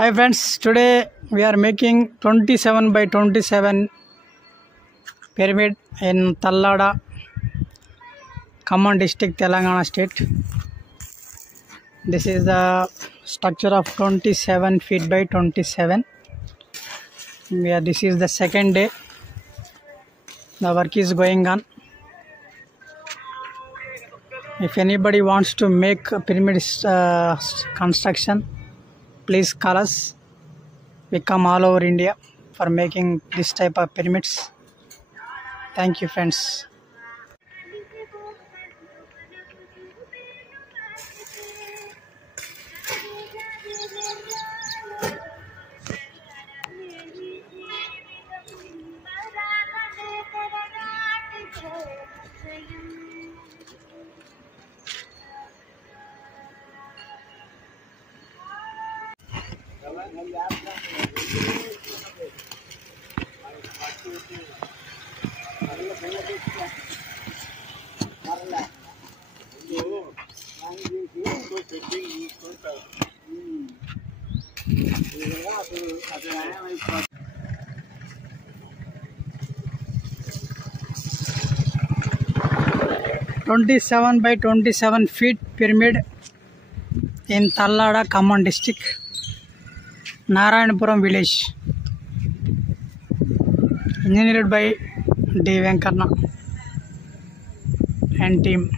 Hi friends, today we are making 27 by 27 pyramid in Tallada, Khammam district, Telangana state. This is the structure of 27 feet by 27. This is the second day. The work is going on. If anybody wants to make a pyramid construction, please call us. We come all over India for making this type of pyramids. Thank you, friends. "27 by 27 feet pyramid in Tallada, Khammam district, Narayanapuram village. Engineered by D. Venkarna and team."